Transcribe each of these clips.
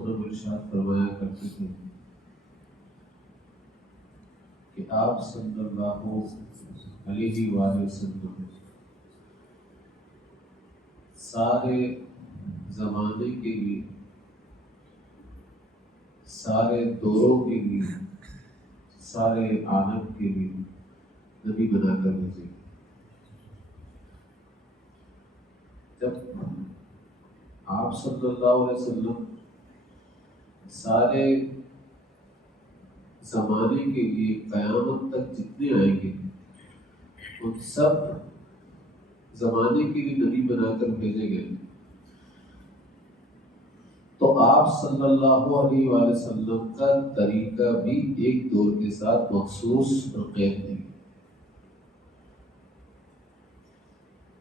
محترم ارشاد فرمایا کرتے تھے کہ آپ صلی اللہ علیہ وآلہ وسلم سارے زمانے کے لیے، سارے دوروں کے لیے، سارے عالم کے لیے نبی بنا کر بھیجے. جب آپ صلی اللہ علیہ وسلم سارے زمانے کے لیے قیامت تک جتنے آئیں گے ان سب زمانے کے لیے نبی بنا کر بھیجے گئے، تو آپ صلی اللہ علیہ وآلہ وسلم کا طریقہ بھی ایک دور کے ساتھ مخصوص اور قید نہیں،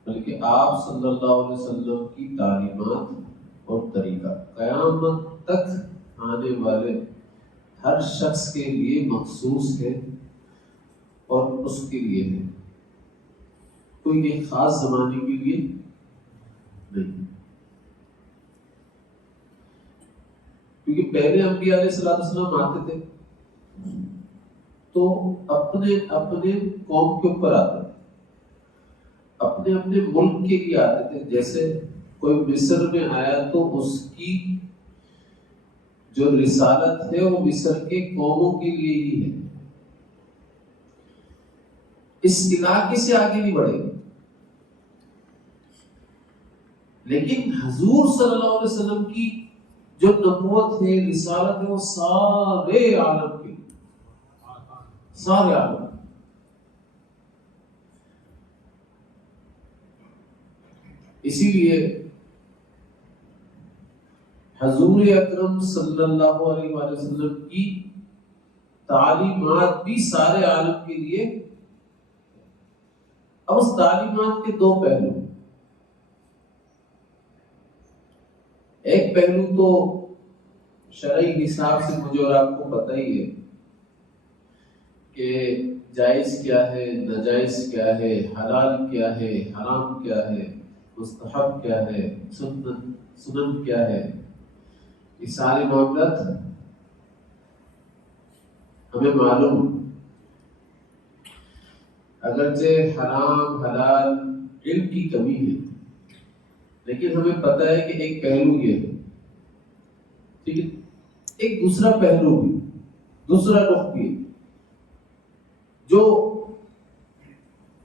بلکہ آپ صلی اللہ علیہ وسلم کی تعلیمات اور طریقہ قیامت تک آنے والے ہر شخص کے لیے مخصوص ہے اور اس کے لیے ہے، کوئی ایک خاص زمانے کے لیے نہیں. کیونکہ پہلے انبیاء علیہ السلام آتے تھے تو اپنے اپنے قوم کے اوپر آتے تھے، اپنے اپنے ملک کے لیے آتے تھے. جیسے کوئی مصر میں آیا تو اس کی جو رسالت ہے وہ مصر کے قوموں کے لیے ہی ہے، اس علاقے سے آگے نہیں بڑھے. لیکن حضور صلی اللہ علیہ وسلم کی جو نبوت ہے، رسالت ہے، وہ سارے عالم کے، سارے عالم. اسی لیے حضور اکرم صلی اللہ علیہ وآلہ وسلم کی تعلیمات بھی سارے عالم کے لیے. اب اس تعلیمات کے دو پہلو، ایک پہلو تو شرعی حساب سے مجھے اور آپ کو پتہ ہی ہے کہ جائز کیا ہے، ناجائز کیا ہے، حلال کیا ہے، حرام کیا ہے، مستحب کیا ہے، سنن کیا ہے. یہ سارے معاملات ہمیں معلوم، اگرچہ حرام حلال علم کی کمی ہے لیکن ہمیں پتہ ہے کہ ایک پہلو یہ ہے، ٹھیک ہے. ایک دوسرا پہلو بھی، دوسرا رخ بھی جو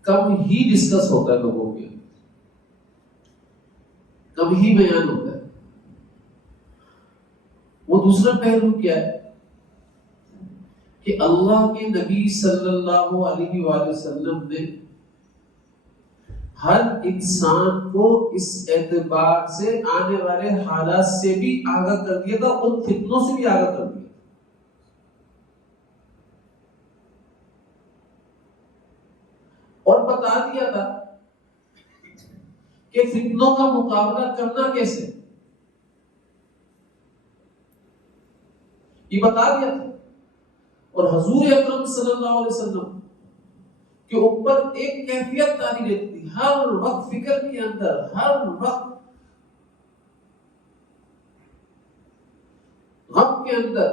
کم ہی ڈسکس ہوتا ہے لوگوں کے، کم ہی بیان ہوتا ہے. وہ دوسرا پہلو کیا ہے کہ اللہ کے نبی صلی اللہ علیہ وآلہ وسلم نے ہر انسان کو اس اعتبار سے آنے والے حالات سے بھی آگاہ کر دیا تھا، ان فتنوں سے بھی آگاہ کر دیا. اور بتا دیا تھا کہ فتنوں کا مقابلہ کرنا کیسے، یہ بتا دیا تھا. اور حضور اکرم صلی اللہ علیہ وسلم کے اوپر ایک کیفیت تاری رہتی تھی، ہر وقت فکر کے اندر، ہر وقت غم کے اندر.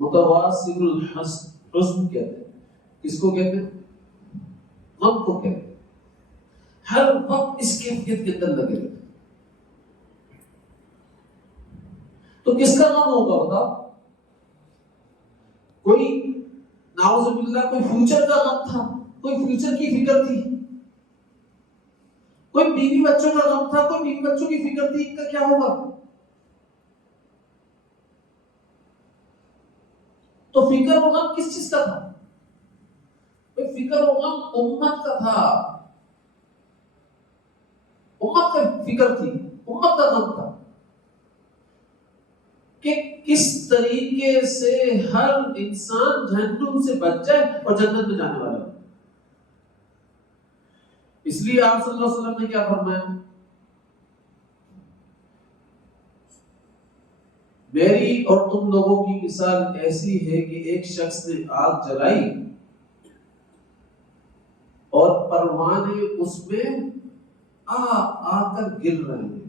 متواصل الحزن کہتے ہیں، کس کو کہتے ہیں؟ غم کو کہتے ہیں. ہر وقت اس کیفیت کے اندر لگے رہتے. تو کس کا غم ہوگا بتاؤ؟ کوئی نعوذ باللہ کوئی فیوچر کا غم تھا، کوئی فیوچر کی فکر تھی، کوئی بیوی بچوں کا غم تھا، کوئی بیوی بچوں کی فکر تھی، ان کا کیا ہوگا؟ تو فکر و غم کس چیز کا تھا؟ فکر و غم امت کا تھا، امت کا فکر تھی، امت کا غم تھا کہ کس طریقے سے ہر انسان جہنم سے بچ جائے اور جنت میں جانے والا. اس لیے آپ صلی اللہ علیہ وسلم نے کیا فرمایا؟ میری اور تم لوگوں کی مثال ایسی ہے کہ ایک شخص نے آگ جلائی اور پروانے اس میں آ کر گر رہے ہیں.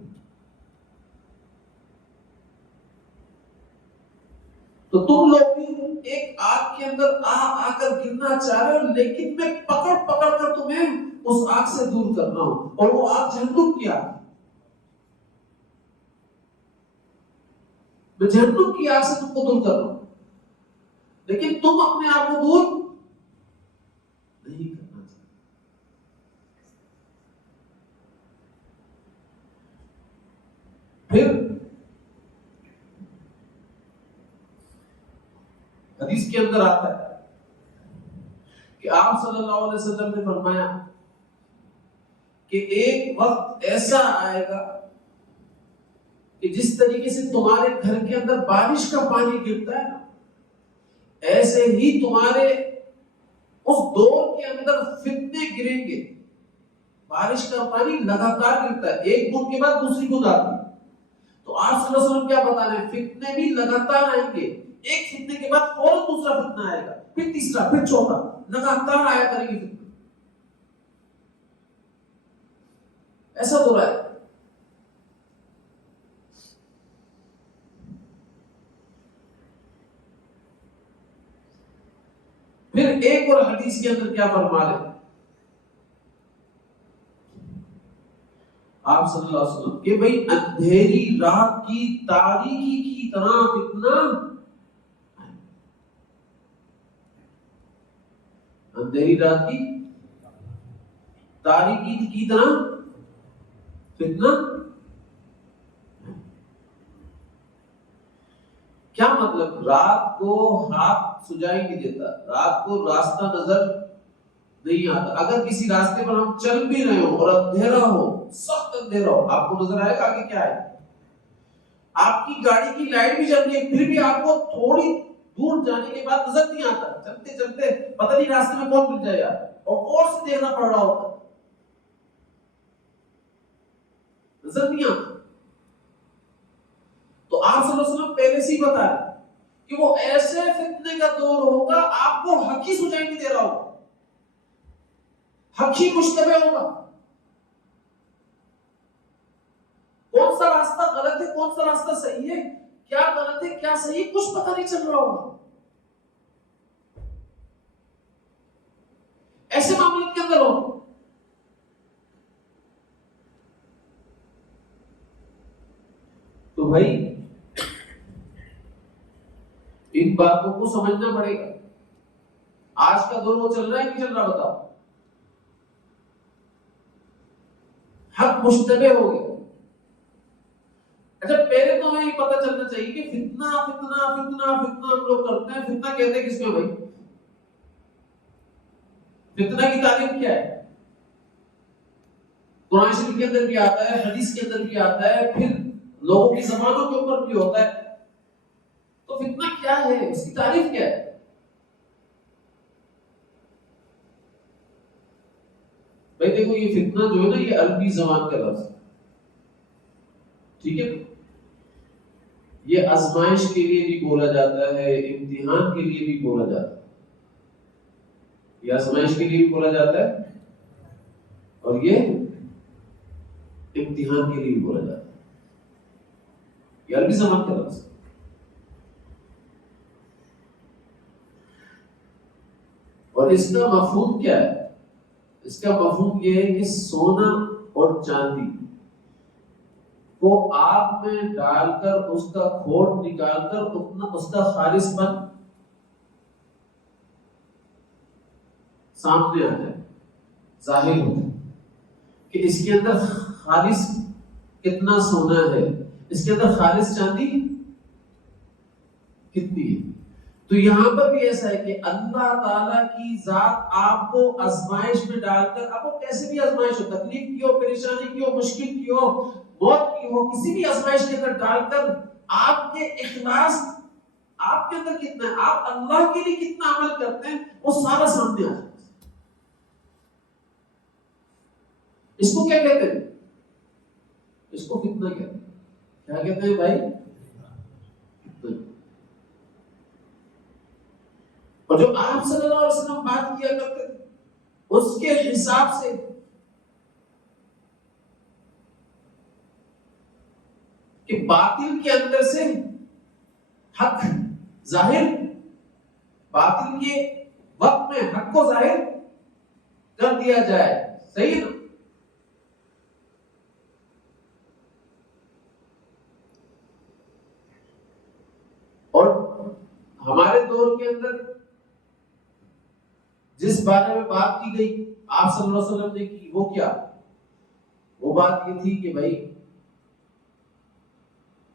تو تم لوگ بھی ایک آگ کے اندر آ کر گرنا چاہ رہے ہو، لیکن میں پکڑ پکڑ کر تمہیں اس آگ سے دور کرنا ہوں، اور وہ آگ جہنم کی آگ، میں جہنم کی آگ سے تم کو دور کر رہا ہوں، لیکن تم اپنے آپ کو دور نہیں کرنا چاہتے۔ پھر حدیث کے اندر آتا ہے کہ آپ صلی اللہ علیہ وسلم نے فرمایا کہ ایک وقت ایسا آئے گا کہ جس طریقے سے تمہارے گھر کے اندر بارش کا پانی گرتا ہے نا، ایسے ہی تمہارے اس دور کے اندر فتنے گریں گے۔ بارش کا پانی لگاتار گرتا ہے، ایک بوند کے بعد دوسری بوند آتی ہے۔ تو آپ صلی اللہ علیہ وسلم کیا بتا رہے ہیں؟ فتنے بھی لگاتار آئیں گے، ایک فتنے کے بعد فوراً دوسرا فتنہ آئے گا، پھر تیسرا، پھر چوتھا، لگاتار آیا کریں گے فتنے۔ ایسا ہو رہا ہے۔ پھر ایک اور حدیث کے اندر کیا فرما رہے ہیں آپ صلی اللہ علیہ وسلم کہ بھئی اندھیری رات کی تاریکی کی طرح فتنہ، اندھیری رات کی تاریکی کی طرح فتنہ۔ کیا مطلب؟ رات کو ہاتھ سجائی نہیں دیتا، رات کو راستہ نظر نہیں آتا۔ اگر کسی راستے پر ہم چل بھی رہے ہو اور اندھیرا ہو، سخت اندھیرا ہو، آپ کو نظر آئے گا کہ کیا ہے؟ آپ کی گاڑی کی لائٹ بھی جل رہی ہے، پھر بھی آپ کو تھوڑی دور جانے کے بعد نظر نہیں آتا، چلتے چلتے پتہ نہیں راستے میں کون مل جائے گا، اور سے دیکھنا پڑ رہا ہوتا، نظر نہیں آتا۔ تو آپ صلی اللہ علیہ وسلم پہلے سے ہی بتا رہے کہ وہ ایسے فتنے کا دور ہوگا، آپ کو حق ہی سجائی نہیں دے رہا ہوگا، حق ہی مشتبہ ہوگا، کون سا راستہ غلط ہے کون سا راستہ صحیح ہے، کیا غلط ہے کیا صحیح، کچھ پتہ نہیں چل رہا ہوگا۔ ایسے معاملات کے اندر ہو تو بھائی ان باتوں کو سمجھنا پڑے گا۔ آج کا دور وہ چل رہا ہے کہ چل رہا؟ بتاؤ، حق مشتبہ ہو گیا۔ اچھا پہلے تو ہمیں یہ پتہ چلنا چاہیے کہ فتنہ فتنہ فتنہ فتنہ ہم لوگ کرتے ہیں، فتنہ کہتے ہیں کس کو بھائی؟ فتنہ کی تعریف کیا ہے؟ قرآن شریف کے اندر بھی آتا ہے، حدیث کے اندر بھی آتا ہے، پھر لوگوں کی زبانوں کے اوپر بھی ہوتا ہے۔ تو فتنہ کیا ہے، اس کی تعریف کیا ہے؟ بھائی دیکھو یہ فتنہ جو ہے نا، یہ عربی زبان کا لفظ ہے، ٹھیک ہے؟ یہ آزمائش کے لیے بھی بولا جاتا ہے، امتحان کے لیے بھی بولا جاتا ہے۔ یہ آزمائش کے لیے بھی بولا جاتا ہے اور یہ امتحان کے لیے بھی بولا جاتا ہے۔ یہ عربی زبان کا لفظ ہے۔ اور اس کا مفہوم کیا ہے؟ اس کا مفہوم یہ ہے کہ سونا اور چاندی کو آگ میں ڈال کر اس کا کھوٹ نکال کر اس کا خالص پن سامنے آ جائے، ظاہر ہو جائے کہ اس کے اندر خالص کتنا سونا ہے، اس کے اندر خالص چاندی کتنی ہے۔ تو یہاں پر بھی ایسا ہے کہ اللہ تعالیٰ کی ذات آپ کو آزمائش میں ڈال کر، آپ کو کیسے بھی آزمائش ہو، تکلیف کی ہو، پریشانی کی ہو، مشکل کی ہو، موت کی ہو، کسی بھی آزمائش کے اندر ڈال کر آپ کے اخلاص آپ کے اندر کتنا ہے، آپ اللہ کے لیے کتنا عمل کرتے ہیں، وہ سارا سامنے آ جائے۔ اس کو کیا کہتے ہیں؟ اس کو فتنہ کہتے ہیں۔ کیا کہتے ہیں بھائی؟ اور جو آپ صلی اللہ علیہ وسلم بات کیا کرتے تھے اس کے حساب سے کہ باطل کے اندر سے حق ظاہر باطل کے وقت میں حق کو ظاہر کر دیا جائے. صحیح نا؟ اور ہمارے دور کے اندر جس بارے میں بات کی گئی آپ صلی اللہ علیہ وسلم نے کی، وہ کیا؟ وہ بات یہ تھی کہ بھائی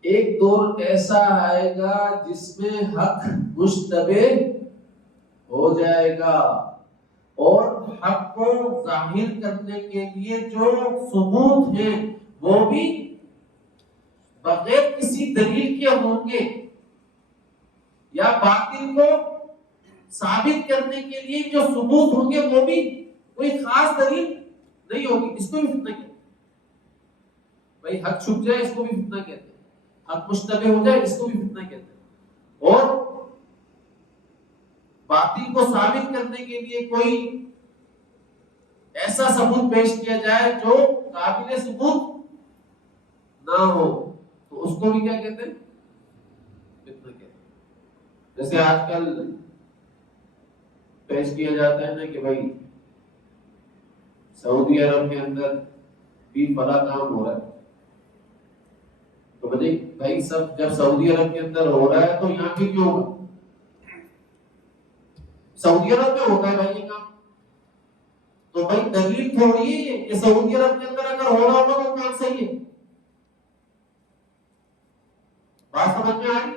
ایک دور ایسا آئے گا جس میں حق مشتبہ ہو جائے گا، اور حق کو ظاہر کرنے کے لیے جو ثبوت ہیں وہ بھی بغیر کسی دلیل کے ہوں گے، یا باطل کو ثابت کرنے کے لیے جو ثبوت ہوں گے وہ بھی کوئی خاص دلیل نہیں ہوگی. اس کو بھی فتنہ کہتے ہیں. بھائی حق چھپ جائے اس کو بھی فتنہ کہتے ہیں، حق مشتبہ ہو جائے اس کو بھی فتنہ کہتے ہیں، اور باطل کو ثابت کرنے کے لیے کوئی ایسا ثبوت پیش کیا جائے جو قابل ثبوت نہ ہو تو اس کو بھی کیا کہتے ہیں؟ فتنہ کہتے ہیں. جیسے آج کل پیش کیا جاتا ہے نا کہ بھائی سعودی عرب کے اندر بھی بڑا کام ہو رہا ہے، تو بھائی سب جب سعودی عرب کے اندر ہو رہا ہے تو یہاں بھی کیوں ہوگا؟ سعودی عرب میں ہوتا ہے بھائی یہ کام، تو بھائی دلیل تھوڑی ہے کہ سعودی عرب کے اندر اگر ہو رہا ہوگا تو کام صحیح ہے. بات سمجھ میں آ رہی؟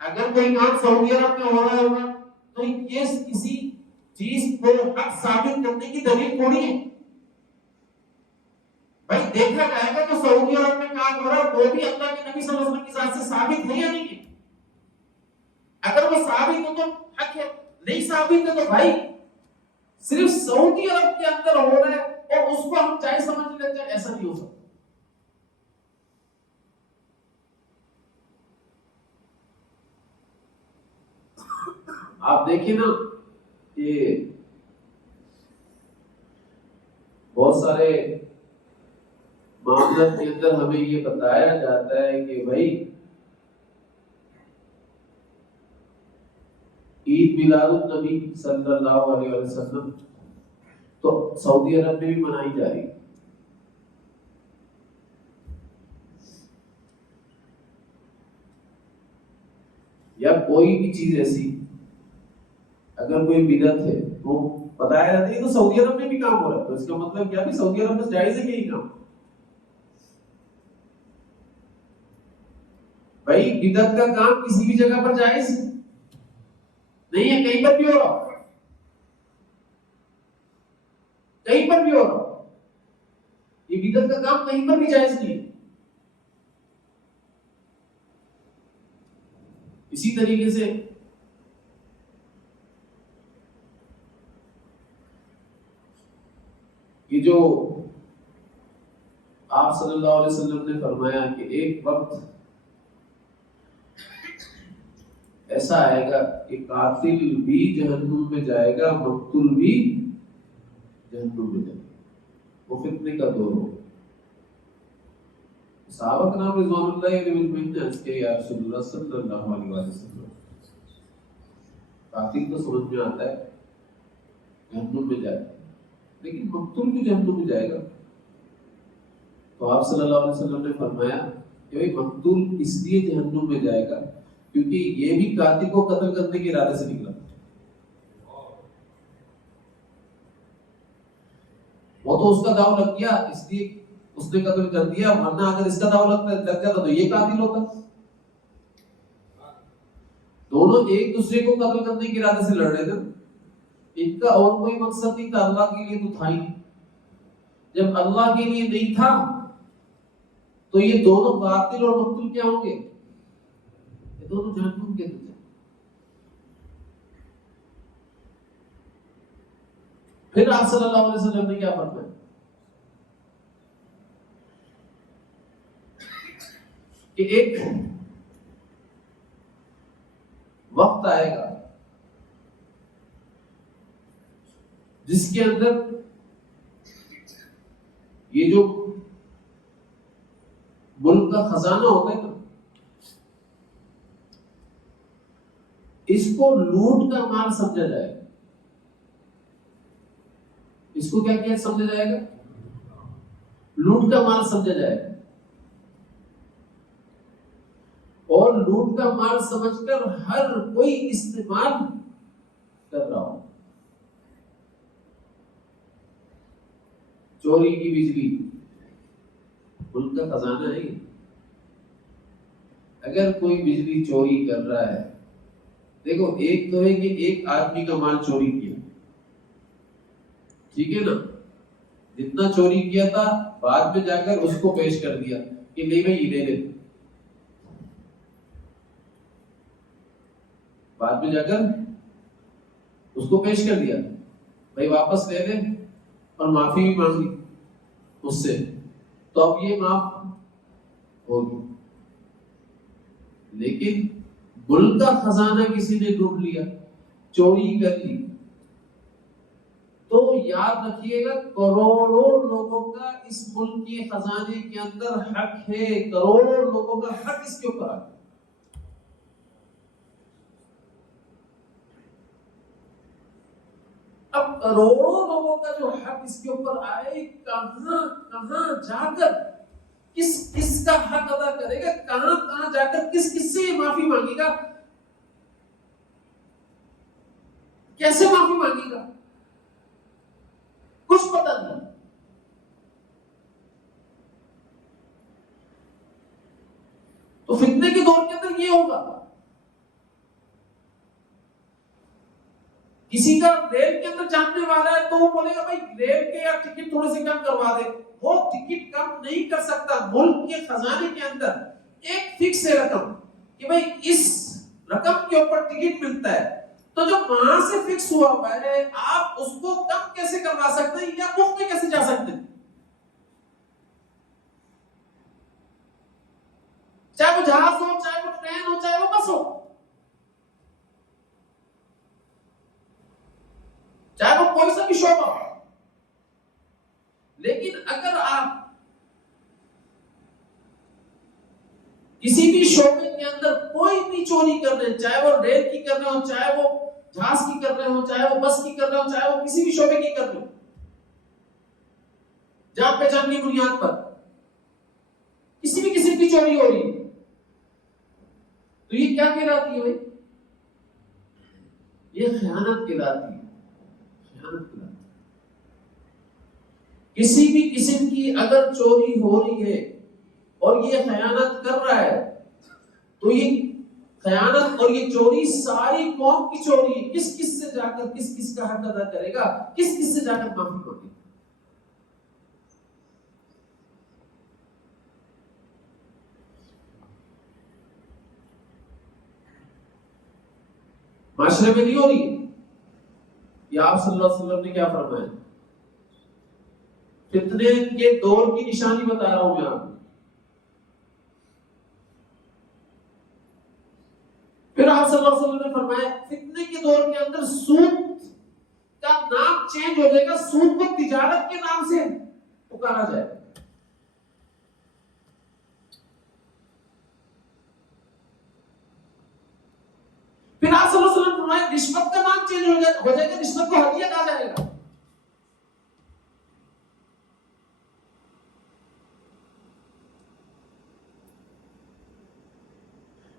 اگر کوئی کام سعودی عرب میں ہو رہا ہوگا تو یہ کسی چیز کو حق ثابت کرنے کی دلیل تھوڑی ہے. بھائی دیکھا جائے گا تو سعودی عرب میں کام ہو رہا ہے وہ بھی اللہ کے نبی صلی اللہ علیہ وسلم کی ذات سے ثابت ہے یا نہیں ہے؟ اگر وہ ثابت ہو تو حق ہے، نہیں ثابت ہے تو بھائی صرف سعودی عرب کے اندر ہو رہا ہے اور اس کو ہم جائز سمجھ لیتے ہیں، ایسا نہیں ہو سکتا. آپ دیکھیں نا کہ بہت سارے معاملات کے اندر ہمیں یہ بتایا جاتا ہے کہ بھائی عید میلاد النبی صلی اللہ علیہ وسلم تو سعودی عرب میں بھی منائی جا رہی ہے. یا کوئی بھی چیز ایسی اگر کوئی بدعت ہے وہ بتایا جاتا ہے تو سعودی عرب میں بھی کام ہو رہا ہے، تو اس کا مطلب کیا بھی سعودی عرب میں جائز ہے کہ یہ کام؟ بھائی بدعت کا کام کسی بھی جگہ پر جائز نہیں ہے، کہیں پر بھی ہو رہا، کہیں پر بھی ہو رہا. یہ بدعت کا کام کہیں پر بھی جائز نہیں ہے. اسی طریقے سے یہ جو آپ صلی اللہ علیہ وسلم نے فرمایا کہ ایک وقت ایسا آئے گا کہ قاتل بھی جہنم میں جائے گا، مقتول بھی جہنم میں جائے گا. وہ فتنے کا دور ہوگا. صحابہ کا نام رضوان اللہ علیہ مجمعین نے عرض کیا یا رسول اللہ صلی اللہ علیہ وسلم قاتل تو سمجھ میں آتا ہے جہنم میں جائے گا، لیکن مقتول بھی جہنم میں جائے گا. تو آپ صلی اللہ علیہ وسلم نے فرمایا کہ مقتول اس لیے جہنم میں جائے گا کیونکہ یہ بھی قاتل کو قتل کرنے کے ارادے سے نکلا. وہ تو اس کا داؤ لگ گیا اس لیے اس نے قتل کر دیا، ورنہ اگر اس کا داؤ لگ جاتا تو یہ قاتل ہوتا. دونوں ایک دوسرے کو قتل کرنے کے ارادے سے لڑ رہے تھے، ان کا اور کوئی مقصد نہیں تھا، اللہ کے لیے تو تھا ہی. جب اللہ کے لیے نہیں تھا تو یہ دونوں قاتل اور مقتول کیا ہوں گے؟ یہ دونوں جہنم کے اندر. پھر آپ صلی اللہ علیہ وسلم نے کیا فرمایا کہ ایک وقت آئے گا جس کے اندر یہ جو ملک کا خزانہ ہوتا ہے نا، اس کو لوٹ کا مال سمجھا جائے گا. اس کو کیا سمجھا جائے گا؟ لوٹ کا مال سمجھا جائے گا. اور لوٹ کا مال سمجھ کر ہر کوئی استعمال کر رہا ہو. چوری کی بجلی ملک کا خزانہ ہے. اگر کوئی بجلی چوری کر رہا ہے، دیکھو ایک تو ہے کہ ایک آدمی کا مال چوری کیا، ٹھیک ہے نا، جتنا چوری کیا تھا بعد میں جا کر اس کو پیش کر دیا کہ نہیں بھائی یہ لے لے. بعد میں جا کر اس کو پیش کر دیا بھائی واپس لے لے، اور معافی بھی مانگی اس سے، تو اب یہ معاف ہوگی. لیکن ملک کا خزانہ کسی نے لوٹ لیا، چوری کر لی، تو یاد رکھیے گا کروڑوں لوگوں کا اس ملک کے خزانے کے اندر حق ہے. کروڑوں لوگوں کا حق اس کے اوپر ہے. اب کروڑوں لوگوں کا جو حق اس کے اوپر آئے، کہاں کہاں جا کر کس کس کا حق ادا کرے گا، کہاں کہاں جا کر کس کس سے معافی مانگے گا، کیسے معافی مانگے گا، کچھ پتہ نہیں. تو فتنے کے دور کے اندر یہ ہوگا. کسی کا ریل کے اندر جاننے والا ہے تو وہ بولے گا بھائی ریل کے یا ٹکٹ تھوڑے سے کم کروا دے. وہ ٹکٹ کم نہیں کر سکتا. ملک کے خزانے کے اندر ایک فکس ہے رقم کہ بھائی اس رقم کے اوپر ٹکٹ ملتا ہے، تو جو وہاں سے فکس ہوا ہوا ہے آپ اس کو کم کیسے کروا سکتے ہیں یا مفت میں کیسے جا سکتے ہیں؟ چاہے وہ جہاز ہو، چاہے وہ ٹرین ہو، چاہے وہ بس ہو، چاہے وہ کوئی سا بھی شعبہ ہو. لیکن اگر آپ کسی بھی شعبے کے اندر کوئی بھی چوری کر رہے ہیں، چاہے وہ ریل کی کر رہے ہو، چاہے وہ جہاز کی کر رہے ہو، چاہے وہ بس کی کر رہے ہو، چاہے وہ کسی بھی شعبے کی کر رہے ہو، جان پہچان کی بنیاد پر کسی بھی قسم کی چوری ہو رہی ہے، تو یہ کیا کہلاتی ہے بھائی؟ یہ خیانت کہلاتی ہے. خیانت کہلاتی ہے. کسی بھی قسم کی اگر چوری ہو رہی ہے اور یہ خیانت کر رہا ہے، تو یہ خیانت اور یہ چوری ساری قوم کی چوری ہے. کس کس سے جا کر کس کس کا حق ادا کرے گا، کس کس سے جا کر معافی مانگے گا. معاشرے میں نہیں ہو رہی. یہ آپ صلی اللہ علیہ وسلم نے کیا فرمایا؟ فتنے کے دور کی نشانی بتا رہا ہوں میں آپ کو. پھر آپ صلی اللہ علیہ وسلم نے فرمایا فتنے کے دور کے اندر سود کا نام چینج ہو جائے گا، سود کو تجارت کے نام سے پکارا جائے گا. پھر آپ صلی اللہ علیہ وسلم نے فرمایا رشوت کا نام چینج ہو جائے گا، رشوت کو ہدیہ کہا جائے گا.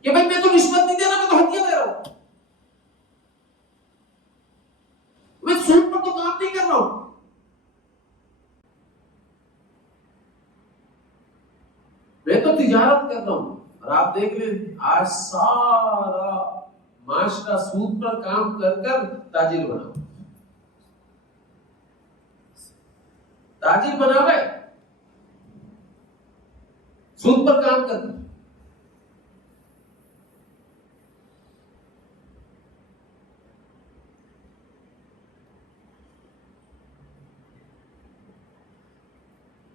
کہ بھائی میں تو رشوت نہیں دے رہا، میں تو ہدیہ دے رہا ہوں، میں سود پر تو کام نہیں کر رہا ہوں. میں تو تجارت کر رہا ہوں. اور آپ دیکھ لیں آج سارا معاشرہ سود پر کام کر کر تاجر بنا، تاجر بنا ہوا ہے سود پر کام کر کر.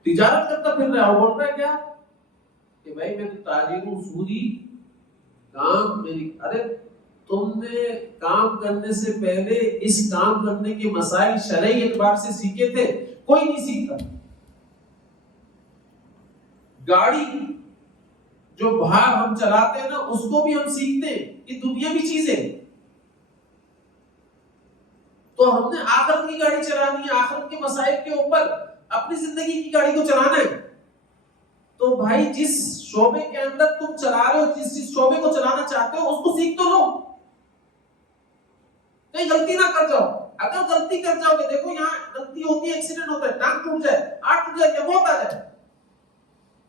تجارت کرتا پھر رہا ہے اور بول رہا ہے کیا کہ بھائی میں تو تاجر ہوں، سودی کام میری. ارے تم نے کام کرنے سے پہلے اس کام کرنے کے مسائل شرعی اعتبار سے سیکھے تھے؟ کوئی نہیں سیکھتا. گاڑی جو باہر ہم چلاتے ہیں نا اس کو بھی ہم سیکھتے ہیں، یہ دنیاوی چیز ہے. تو ہم نے آخرت کی گاڑی چلانی ہے، آخرت کے مسائل کے اوپر اپنی زندگی کی گاڑی کو چلانا ہے. تو بھائی جس شعبے کے اندر تم چلا رہے ہو، جس شعبے کو چلانا چاہتے ہو، اس کو سیکھ تو لو، کہیں غلطی نہ کر جاؤ. اگر غلطی کر جاؤ گے، دیکھو یہاں غلطی ہوتی ہے، ایکسیڈنٹ ہوتا ہے، ٹانگ ٹوٹ جائے، ہاتھ ٹوٹ جائے، یا موت آ جائے،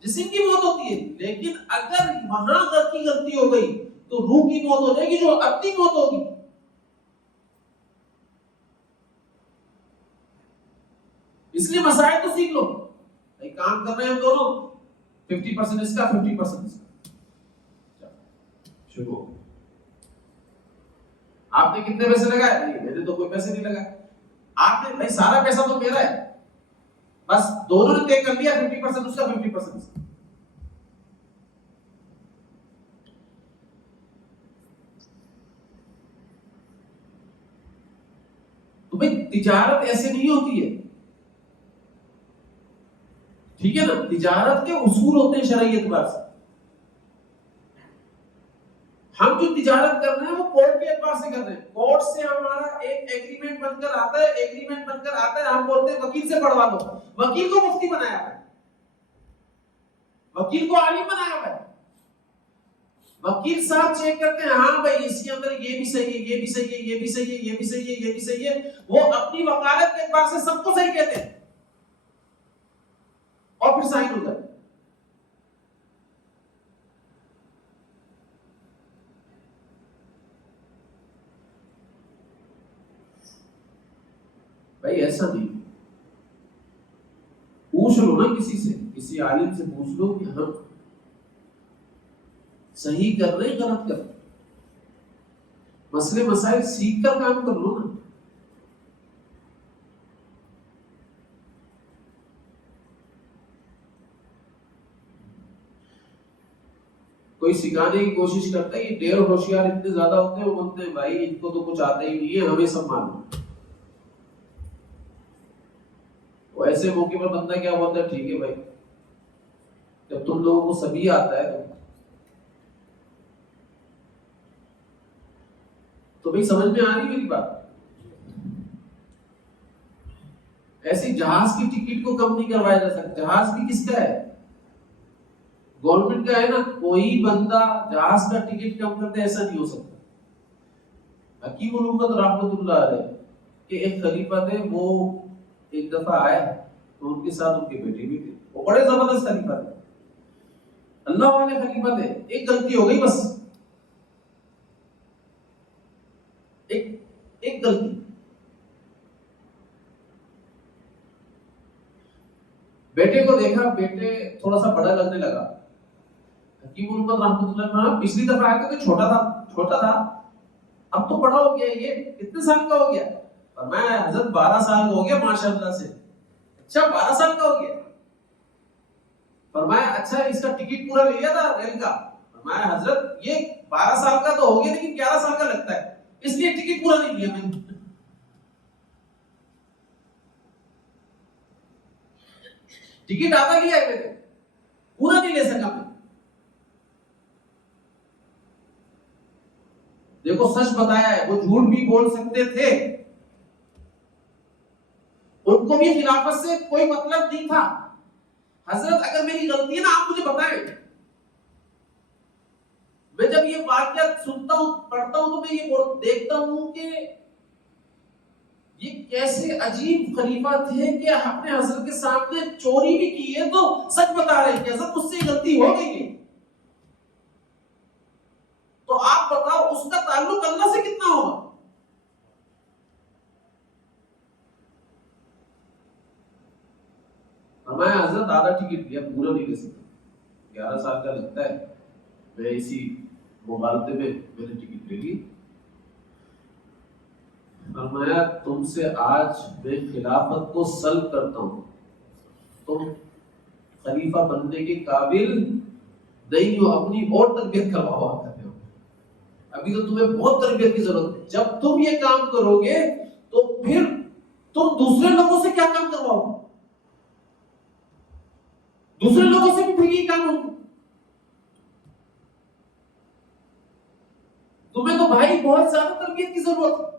جسم کی موت ہوتی ہے. لیکن اگر وہاں غلطی ہو گئی تو روح کی موت ہو جائے گی، جو اپنی موت ہوگی. اس لیے مسائل تو سیکھ لو. کام کر رہے ہیں دونوں، 50% اس کا 50% اس کا. شروع. آپ نے کتنے پیسے لگائے؟ نہیں، میں نے تو کوئی پیسے نہیں لگائے. آپ نے بھائی سارا پیسہ تو میرا ہے، بس دونوں نے طے کر لیا 50% اس کا 50% اس کا. تو بھائی تجارت ایسے نہیں ہوتی ہے، ٹھیک ہے نا. تجارت کے اصول ہوتے ہیں شرعی اعتبار سے. ہم جو تجارت کر رہے ہیں وہ کورٹ کے اعتبار سے کر رہے ہیں. کورٹ سے ہمارا ایک ایگریمنٹ بن کر آتا ہے، ایگریمنٹ بن کر آتا ہے، ہم بولتے ہیں وکیل سے پڑھوا دو. وکیل کو مفتی بنایا ہے، وکیل کو عالم بنایا ہے. وکیل صاحب چیک کرتے ہیں، ہاں بھائی اس کے اندر یہ بھی صحیح ہے، یہ بھی صحیح ہے، یہ بھی صحیح ہے، یہ بھی صحیح ہے، یہ بھی صحیح ہے. وہ اپنی وکالت کے اعتبار سے سب کو صحیح کہتے ہیں اور پھر سائن ہو جاتا ہے. بھائی ایسا نہیں. پوچھ لو نا کسی سے، کسی عالم سے پوچھ لو کہ ہم صحیح کر رہے ہیں غلط کر رہے ہیں. مسئلے مسائل سیکھ کر کام کر لو نا. کوئی سکھانے کی کوشش کرتا ہے، یہ ڈیر ہوشیار اتنے زیادہ ہوتے ہیں، وہ بولتے ہیں بھائی ان کو تو کچھ آتا ہی نہیں ہے، ہمیں سب معلوم. وہ ایسے موقع پر بندہ کیا بولتا ہے، ٹھیک ہے بھائی جب تم لوگوں کو سبھی آتا ہے تو بھائی سمجھ میں آ رہی میری بات. ایسی جہاز کی ٹکٹ کو کم نہیں کروایا جا سکتا. جہاز بھی کس کا ہے؟ گورنمنٹ کا ہے نا. کوئی بندہ جہاز کا ٹکٹ کم کرتے ایسا نہیں ہو سکتا. حکیم الامت رحمت اللہ علیہ کہ ایک خلیفہ تھے، وہ ایک دفعہ آئے تو ان کے ساتھ ان کے بیٹے بھی تھے. وہ بڑے زبردست خلیفہ تھے، اللہ والے خلیفہ تھے. ایک غلطی ہو گئی، بس ایک غلطی. بیٹے کو دیکھا، بیٹے تھوڑا سا بڑا لگنے لگا. حکیم الامت رحمۃ اللہ علیہ پچھلی دفعہ آئے تھے تو چھوٹا تھا، اب تو بڑا ہو گیا. یہ کتنے سال کا ہو گیا؟ فرمایا حضرت 12 سال کا ہو گیا ماشاءاللہ سے. اچھا 12 سال کا ہو گیا. فرمایا اچھا اس کا ٹکٹ پورا لے لیا تھا ریل کا؟ فرمایا حضرت یہ 12 سال کا تو ہو گیا لیکن 11 سال کا لگتا ہے، اس لیے ٹکٹ پورا نہیں لیا میں نے. ٹکٹ آتا لیا ہے میں نے، پورا نہیں لے سکا میں. دیکھو سچ بتایا ہے، وہ جھوٹ بھی بول سکتے تھے، ان کو بھی خلافت سے کوئی مطلب نہیں تھا. حضرت اگر میری غلطی ہے نا آپ مجھے بتائیں. میں جب یہ واقعہ سنتا ہوں، پڑھتا ہوں، تو میں یہ دیکھتا ہوں کہ یہ کیسے عجیب خلیفہ تھے کہ اپنے حضرت کے سامنے چوری بھی کی ہے تو سچ بتا رہے ہیں کہ حضرت مجھ سے غلطی ہو گئی ہے. تو آپ بتاؤ اس کا تعلق اللہ سے کتنا ہوگا؟ ہمارے حضرت آدھا ٹکٹ دیا، پورا نہیں لے سکتا. 11 سال کا لگتا ہے. میں اسی مغالطے میں نے ٹکٹ لے لی. فرمایا تم سے آج میں خلافت کو سلب کرتا ہوں، تم خلیفہ بننے کے قابل نہیں ہو، اپنی اور تربیت کرواؤ کرتے ہو. ابھی تو تمہیں بہت تربیت کی ضرورت ہے. جب تم یہ کام کرو گے تو پھر تم دوسرے لوگوں سے کیا کام کرواؤ گے؟ دوسرے لوگوں سے بھی پھر یہ کام ہوگا. تمہیں تو بھائی بہت زیادہ تربیت کی ضرورت ہے.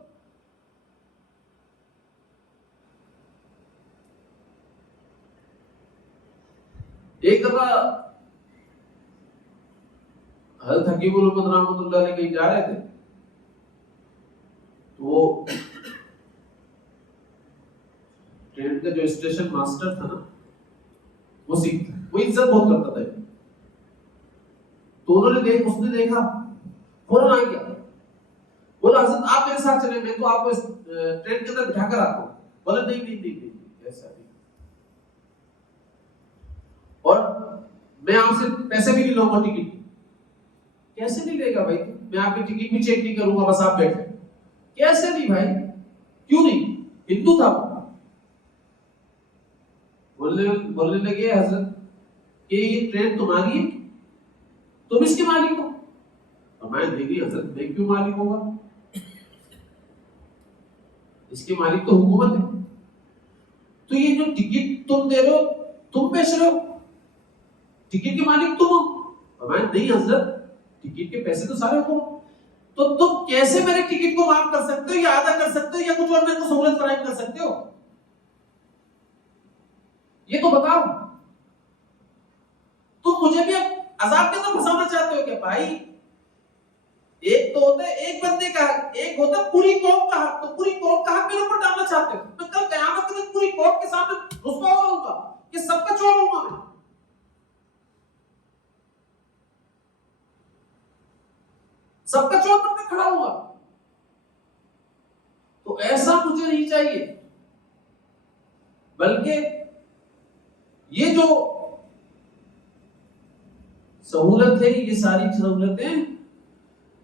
ایک دفعہ حضرت حکیم الامت رحمۃ اللہ علیہ کہیں جا رہے تھے، تو وہ ٹرین کا جو اسٹیشن ماسٹر تھا نا، وہ عزت بہت کرتا تھا، تو انہوں نے اس نے دیکھا، فوراً آ گیا، بولا حضرت آپ میرے ساتھ چلیں، میں تو آپ کو ٹرین کے اندر بٹھا کر آتا ہوں. بولا نہیں نہیں نہیں نہیں ایسا نہیں، اور میں آپ سے پیسے بھی نہیں لوں گا ٹکٹ. کیسے نہیں لے گا بھائی؟ میں آپ کی ٹکٹ بھی چیک نہیں کروں گا، بس آپ بیٹھے. کیسے نہیں بھائی؟ کیوں نہیں؟ ہندو تھا وہ. بولنے لگے حضرت کہ یہ ٹرین تمہاری ہے، تم اس کے مالک ہو. میں نہیں حضرت، میں کیوں مالک ہوگا؟ اس کے مالک تو حکومت ہے. تو یہ جو ٹکٹ تم دے رہے ہو، تم بیچ رہے ہو، ٹکٹ کے مالک تم ہو. میں نہیں حضرت، ٹکٹ کے پیسے تو سارے حکومت. تو تم کیسے میرے ٹکٹ کو معاف کر سکتے ہو، یا ادا کر سکتے ہو، یا کچھ اور میرے کو سہولت فراہم کر سکتے ہو؟ یہ تو بتاؤ. تم مجھے بھی عذاب کے اندر پھنسانا چاہتے ہو کیا بھائی؟ ایک تو ہوتا ہے ایک بندے کا حق، ایک ہوتا ہے پوری قوم کا حق. تو پوری قوم کا حق میرے اوپر ڈالنا چاہتے ہو؟ میں کل قیامت کے دن پوری قوم کے سامنے رسوا ہو رہوں گا کہ سب کا چور ہوں گا میں. سب کا چور بن کے کھڑا ہوں گا. تو ایسا مجھے نہیں چاہیے. بلکہ یہ جو سہولت ہے، یہ ساری سہولتیں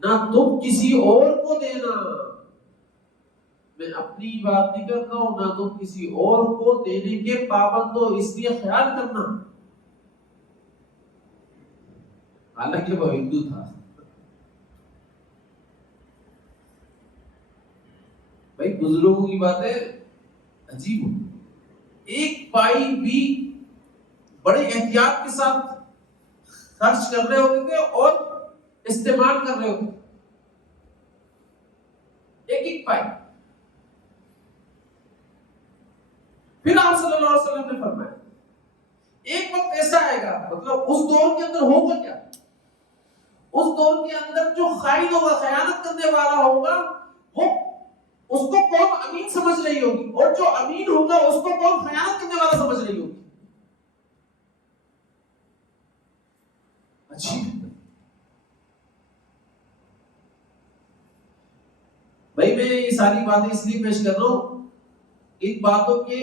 نہ تم کسی اور کو دینا، میں اپنی بات نہیں کرتا ہوں، نہ تم کسی اور کو دینے کے پابند ہو، اس لیے خیال کرنا. حالانکہ وہ ہندو تھا. بھائی بزرگوں کی باتیں عجیب ہوتی. ایک پائی بھی بڑے احتیاط کے ساتھ خرچ کر رہے ہوتے تھے اور استعمال کر رہے ہوتے تھے. ایک پائی. پھر آپ صلی اللہ علیہ وسلم نے فرمایا ایک وقت ایسا آئے گا، مطلب اس دور کے اندر ہوگا کیا؟ اس دور کے اندر جو خائن ہوگا، خیانت کرنے والا ہوگا، وہ اس کو قوم امین سمجھ رہی ہوگی، اور جو امین ہوگا اس کو قوم خیانت کرنے والا سمجھ رہی ہوگی. اچھی بھائی، میں یہ ساری باتیں اس لیے پیش کر رہا ہوں، ان باتوں کے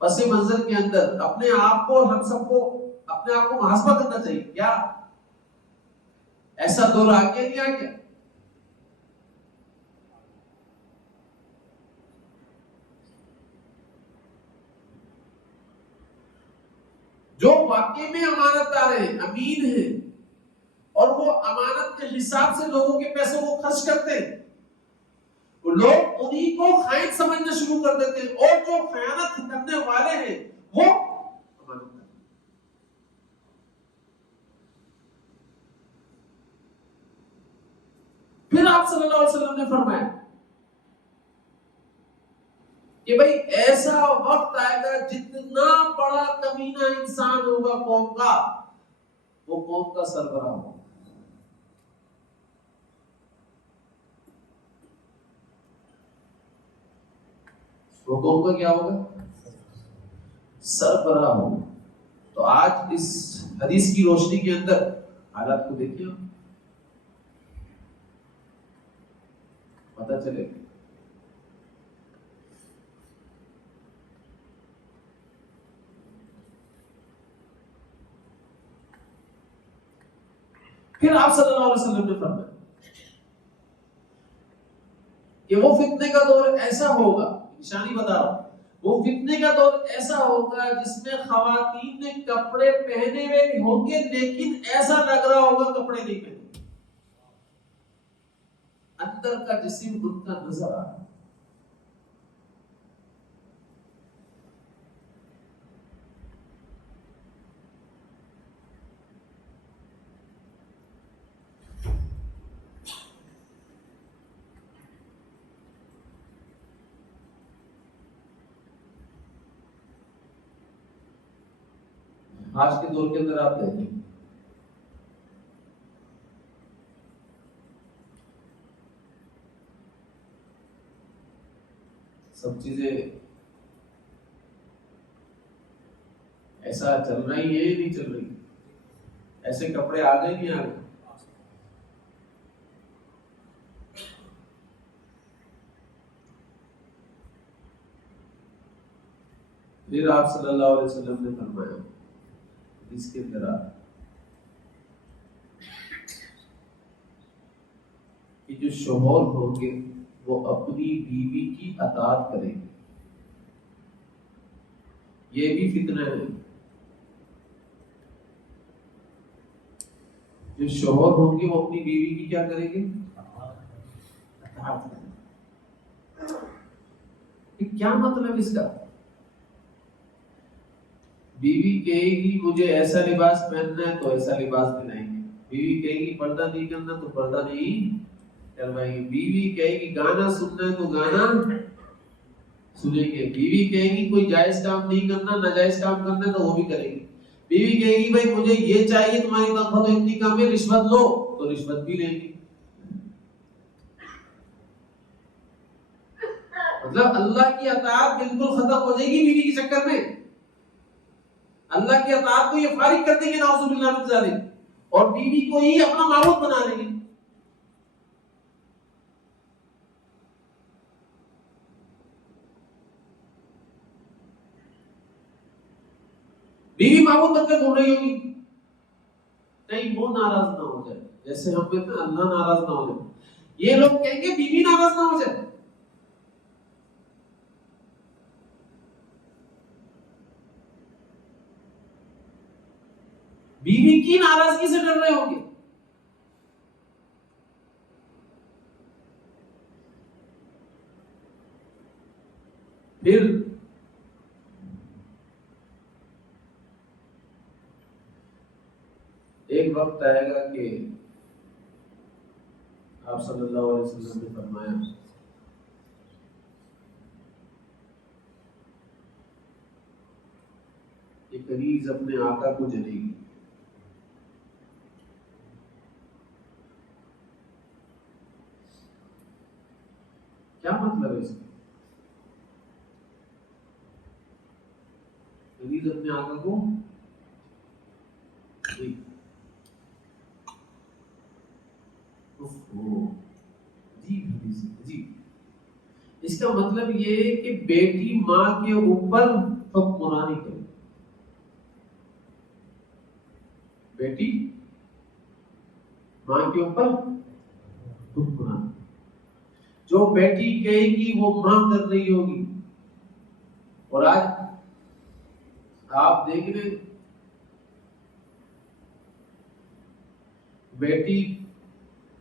پس منظر کے اندر اپنے آپ کو، ہم سب کو اپنے آپ کو محاسبہ کرنا چاہیے. کیا ایسا دور آ گیا نہیں آ گیا؟ جو واقعی میں امانت دار ہیں، امین ہیں، اور وہ امانت کے حساب سے لوگوں کے پیسوں کو خرچ کرتے ہیں، لوگ انہی کو خائن سمجھنا شروع کر دیتے ہیں، اور جو خیانت کرنے والے ہیں وہ امانت دار. پھر آپ صلی اللہ علیہ وسلم نے فرمایا کہ بھئی ایسا وقت آئے گا جتنا بڑا کمینہ انسان ہوگا قوم کا، وہ قوم کا سربراہ ہوگا. وہ قوم کا کیا ہوگا؟ سربراہ ہوگا. تو آج اس حدیث کی روشنی کے اندر حالات کو دیکھیے، پتہ چلے. پھر آپ صلی اللہ علیہ وسلم نے فرمایا کہ وہ فتنے کا دور ایسا ہوگا، نشانی بتا رہا ہوں، وہ فتنے کا دور ایسا ہوگا جس میں خواتین نے کپڑے پہنے ہوئے ہوں گے، لیکن ایسا لگ رہا ہوگا کپڑے نہیں پہنے، اندر کا جسم ان کا نظر آ رہا ہے. آج کے دور کے اندر آپ دیکھیں سب چیزیں ایسا چل رہی ہے نہیں چل رہی، ایسے کپڑے آ گئے نہیں آ گئے. پھر آپ صلی اللہ علیہ وسلم نے فرمایا اس کے اندر کہ جو شوہر ہوں گے وہ اپنی بیوی کی اطاعت کریں گے. یہ بھی فتنہ ہے. جو شوہر ہوں گے وہ اپنی بیوی کی کیا کریں گے؟ اطاعت کریں گے. کیا مطلب اس کا؟ بیوی کہے گی مجھے ایسا لباس پہننا ہے تو ایسا لباس پہنائیں گے. بیوی کہے گی پردہ نہیں کرنا تو پردہ نہیں کروائیں گے. بیوی کہے گی گانا سننا ہے تو گانا سنیں گے. بیوی کہے گی کوئی جائز کام نہیں کرنا، ناجائز کام کرنا ہے تو وہ بھی کریں گے. بیوی کہے گی بھائی مجھے یہ چاہیے، تمہاری تنخواہ تو اتنی کم ہے، رشوت لو تو رشوت بھی لیں گے. مطلب اللہ کی اطاعت بالکل ختم ہو جائے گی بیوی کے چکر میں. اللہ کی اطاعت کو یہ فارغ کر دیں گے نعوذ باللہ من ذالک، اور بیوی کو ہی اپنا معبود بنا لیں گے. بیوی معبود بن کر گھوم رہی ہوگی، کہیں وہ ناراض نہ ہو جائے. جیسے ہم کہتے ہیں اللہ ناراض نہ ہو جائے، یہ لوگ کہیں گے بیوی ناراض نہ ہو جائے. بیوی کی ناراضگی سے ڈر رہے ہوں گے. پھر ایک وقت آئے گا کہ آپ صلی اللہ علیہ وسلم نے فرمایا کہ کنیز اپنے آقا کو جلے گی. کیا مطلب ہے اس کا؟ کنیز اپنے آقا کو اس کا مطلب یہ ہے کہ بیٹی ماں کے اوپر حکمرانی کرے. بیٹی ماں کے اوپر حکمرانی، جو بیٹی کہے گی وہ ماں کر رہی ہوگی. اور آج آپ دیکھ رہے بیٹی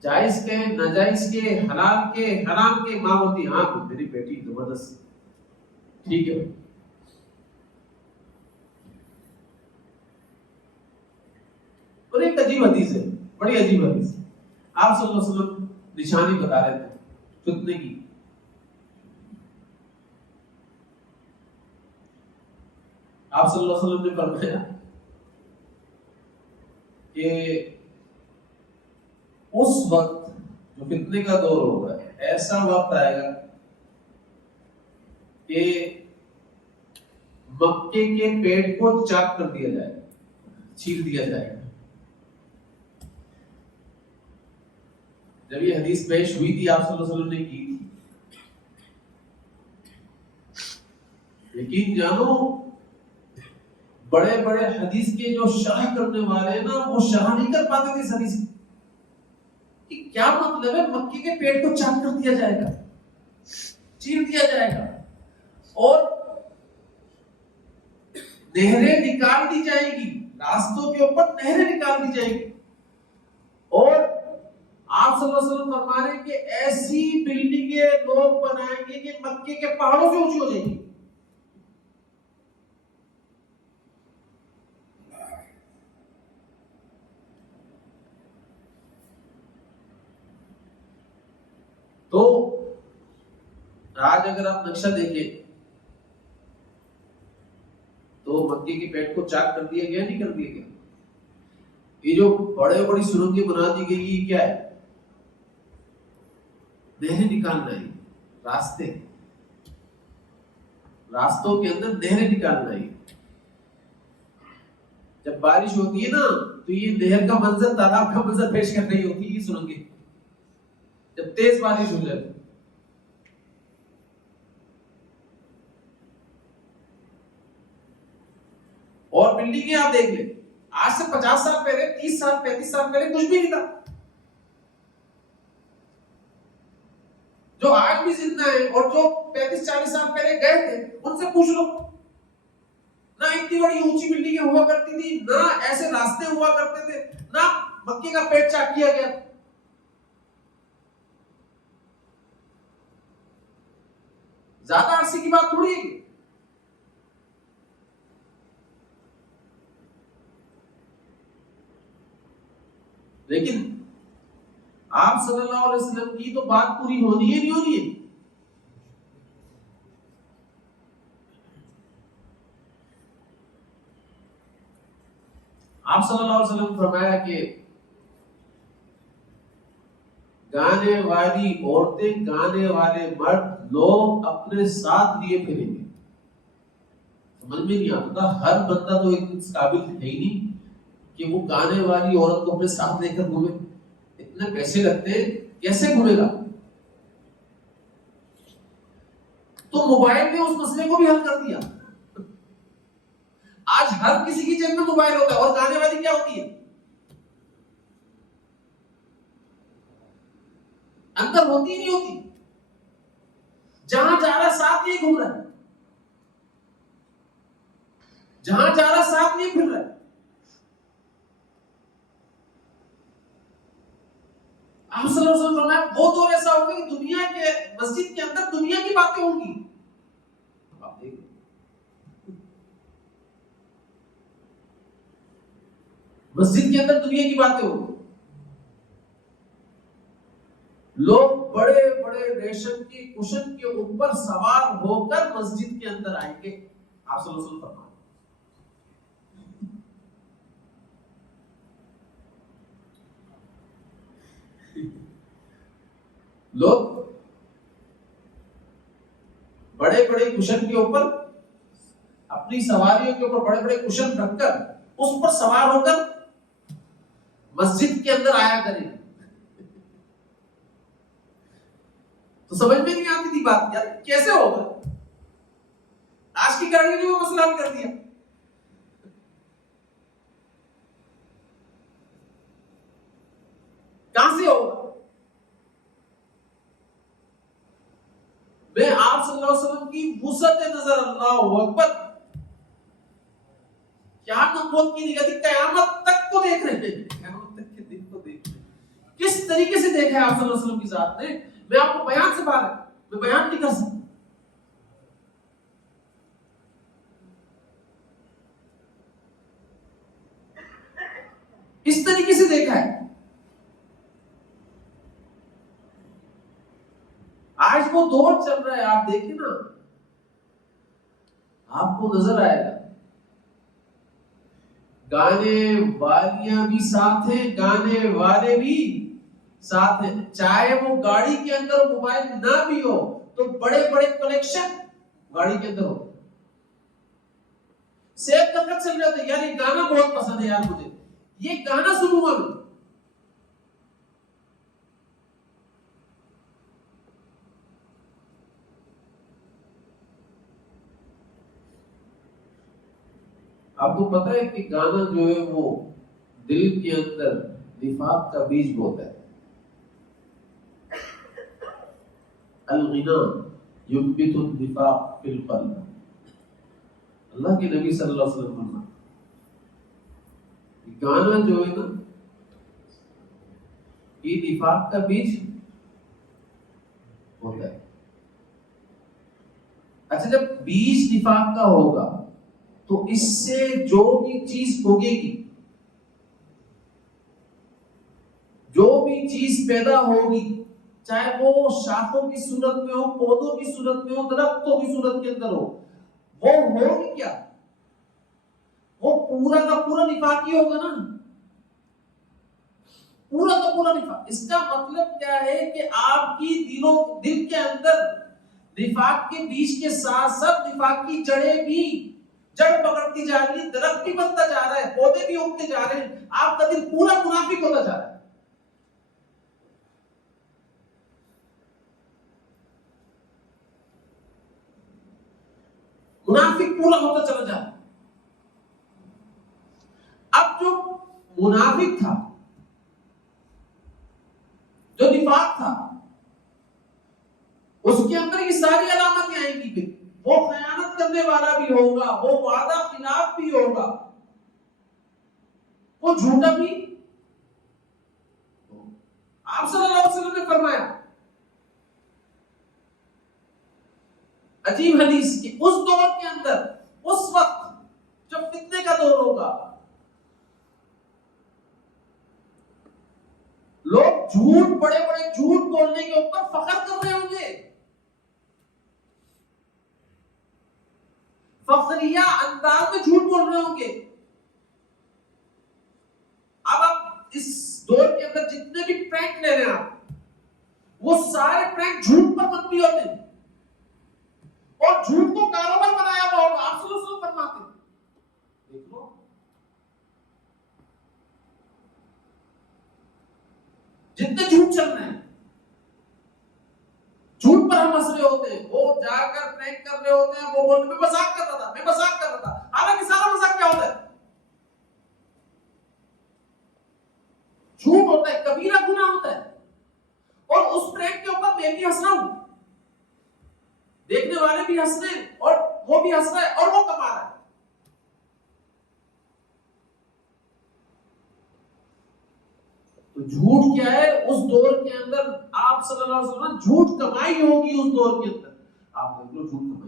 جائز کے ناجائز کے حلال کے حرام کے ماں ہوتی. ہاں میری بیٹی زبردست ٹھیک ہے. اور ایک عجیب حدیث ہے، بڑی عجیب حدیث ہے. آپ صلی اللہ علیہ وسلم نشانی بتا رہے تھے فتنے کی. آپ صلی اللہ علیہ وسلم نے فرمایا کہ اس وقت جو فتنے کا دور ہوگا، ایسا وقت آئے گا کہ مکے کے پیٹ کو چاک کر دیا جائے گا، چھیل دیا جائے گا. جب یہ حدیث پیش ہوئی تھی آپ صلی اللہ علیہ وسلم نے کی تھی، لیکن جانو بڑے بڑے حدیث کے جو شرح کرنے والے ہیں نا، وہ شرح نہیں کر پاتے تھے اس حدیث کی. کیا مطلب ہے مکے کے پیٹ کو چاک کر دیا جائے گا، چیر دیا جائے گا، اور نہریں نکال دی جائیں گی، راستوں کے اوپر نہریں نکال دی جائیں گی. اور آپ صلی اللہ علیہ وسلم فرما رہے ہیں کہ ایسی بلڈنگیں لوگ بنائیں گے کہ مکے کے پہاڑوں سے اونچی ہو جائیں گی. تو آج اگر آپ نقشہ دیکھیں تو مکے کے پیٹ کو چاک کر دیا گیا, نہیں کر دیا گیا. یہ جو بڑے بڑی سرنگیں بنا دی گئی, یہ کیا ہے؟ نہریں نکالنا ہے, راستے, راستوں کے اندر نہریں نکالنا ہے. جب بارش ہوتی ہے نا تو یہ نہر کا منظر, تالاب کا منظر پیش کر رہی ہوتی ہے یہ سرنگیں, جب تیز بارش ہو جائے. اور بلڈنگیں آپ دیکھ لیں, آج سے 50 سال پہلے, 30 سال 35 سال پہلے کچھ بھی نہیں تھا. جو آج بھی زندہ ہیں اور جو 35-40 سال پہلے گئے تھے, ان سے پوچھ لو. نہ اتنی بڑی اونچی بلڈنگیں ہوا کرتی تھی, نہ ایسے راستے ہوا کرتے تھے, نہ مکے کا پیٹ چاک کیا گیا. زیادہ عرصے کی بات تھوڑی ہے. لیکن آپ صلی اللہ علیہ وسلم کی تو بات پوری ہونی ہے, نہیں ہونی ہے. آپ صلی اللہ علیہ وسلم فرمایا کہ گانے والی عورتیں, گانے والے مرد, لوگ اپنے ساتھ لیے پھریں گے. سمجھ میں نہیں آتا, ہر بندہ تو اس قابل ہے ہی نہیں کہ وہ گانے والی عورت کو اپنے ساتھ لے کر گھومے. اتنے پیسے لگتے ہیں, کیسے گھومے گا؟ تو موبائل نے اس مسئلے کو بھی حل کر دیا. آج ہر کسی کی جیب میں موبائل ہوتا ہے, اور گانے والی کیا ہوتی ہے؟ اندر ہوتی ہی نہیں ہوتی. جہاں جا رہا ساتھ نہیں گھوم رہا ہے, جہاں جا رہا ساتھ نہیں پھر رہا ہے. آپ صلی اللہ علیہ وسلم فرمایا وہ دور ایسا ہوگا کہ دنیا کے مسجد کے اندر دنیا کی باتیں ہوں گی. مسجد کے اندر دنیا کی باتیں ہوں گی. لوگ بڑے بڑے ریشم کی کشن کے اوپر سوار ہو کر مسجد کے اندر آئیں گے. آپ صلی اللہ علیہ وسلم فرمایا لوگ بڑے بڑے کشن کے اوپر, اپنی سواریوں کے اوپر بڑے بڑے کشن رکھ کر اس پر سوار ہو کر مسجد کے اندر آیا کریں. تو سمجھ میں نہیں آتی تھی بات, یار کیسے ہوگا؟ آج کی گاڑی نے وہ مسئلہ حل کر دیا. کہاں سے ہوگا؟ میں آپ صلی اللہ علیہ وسلم کی وسعت نظر, اللہ اکبر, کیا نبوت کی نگاہ, قیامت تک کو دیکھ رہے ہیں, قیامت تک کے دن کو دیکھ رہے ہیں. کس طریقے سے دیکھا ہے آپ صلی اللہ علیہ وسلم کی ذات نے, میں آپ کو بیان سے باہر ہے, میں بیان نہیں کر سکتا. اس طریقے سے دیکھا ہے. آج وہ دور چل رہا ہے, آپ دیکھیں نا, آپ کو نظر آئے گا گانے والیاں بھی ساتھ ہیں, گانے والے بھی ساتھ ہیں. چاہے وہ گاڑی کے اندر موبائل نہ بھی ہو تو بڑے بڑے کلیکشن گاڑی کے اندر ہو. سیب کر کر چل رہے ہوتے, یار یہ گانا بہت پسند ہے یار مجھے, یہ گانا سنوں گا میں. آپ کو پتا ہے کہ گانا جو ہے وہ دل کے اندر نفاق کا بیج بوتا ہے. الغنا ينبت النفاق في القلب. اللہ کے نبی صلی اللہ علیہ وسلم فرماتے گانا جو ہے نا یہ نفاق کا بیج ہوتا ہے. اچھا, جب بیج نفاق کا ہوگا تو اس سے جو بھی چیز ہوگے گی, جو بھی چیز پیدا ہوگی, چاہے وہ شاخوں کی صورت میں ہو, پودوں کی صورت میں ہو, درختوں کی صورت کے اندر ہو, وہ ہوگی کیا؟ پورا کا پورا نفاقی ہوگا نا، پورا کا پورا نفاق. اس کا مطلب کیا ہے کہ آپ کی دل کے اندر نفاق کے بیج کے ساتھ ساتھ نفاق کی جڑیں بھی جڑ پکڑتی جا رہی ہے، درخت بھی بنتا جا رہا ہے، پودے بھی اگتے جا رہے ہیں، آپ کا دل پورا منافق ہوتا جا رہا ہے. منافق پورا ہوتا چلا جا رہا ہے. اب جو منافق تھا، جو نفاق تھا، اس کے اندر یہ ساری علامتیں آئیں گی. پھر وہ خیانت کرنے والا بھی ہوگا، وہ وعدہ خلاف بھی ہوگا، وہ جھوٹا بھی. آپ صلی اللہ علیہ وسلم نے فرمایا عجیب حدیث کہ اس دور کے اندر، اس وقت جب فتنے کا دور ہوگا، لوگ جھوٹ، بڑے بڑے جھوٹ بولنے کے اوپر فخر کر رہے ہوں گے، فخریہ انداز میں جھوٹ بول رہے ہوں گے. اب آپ اس دور کے اندر جتنے بھی پرینک لے رہے ہیں آپ، وہ سارے پرینک جھوٹ پر مبنی ہوتے ہیں اور جھوٹ کو کاروبار بنایا ہوا ہوگا. آپ صلی اللہ علیہ وسلم فرماتے ہیں، دیکھ لو جتنے جھوٹ چل رہے ہیں، جھوٹ پر ہم ہنس رہے ہوتے ہیں، وہ جا کر پرینک کر رہے ہوتے ہیں، وہ بولتے میں مذاق کر رہا تھا، میں مذاق کر رہا تھا. حالانکہ سارا مذاق کیا ہوتا ہے؟ جھوٹ ہوتا ہے، کبیرہ گناہ ہوتا ہے. اور اس پرینک کے اوپر میں بھی ہنس رہا ہوں، دیکھنے والے بھی ہنس رہے ہیں، اور وہ بھی ہنس رہا ہے، اور وہ کما رہا ہے. تو جھوٹ کیا ہے اس دور کے اندر؟ آپ صلی اللہ علیہ وسلم جھوٹ کمائی ہوگی اس دور کے اندر. آپ دیکھ لو جھوٹ کمائی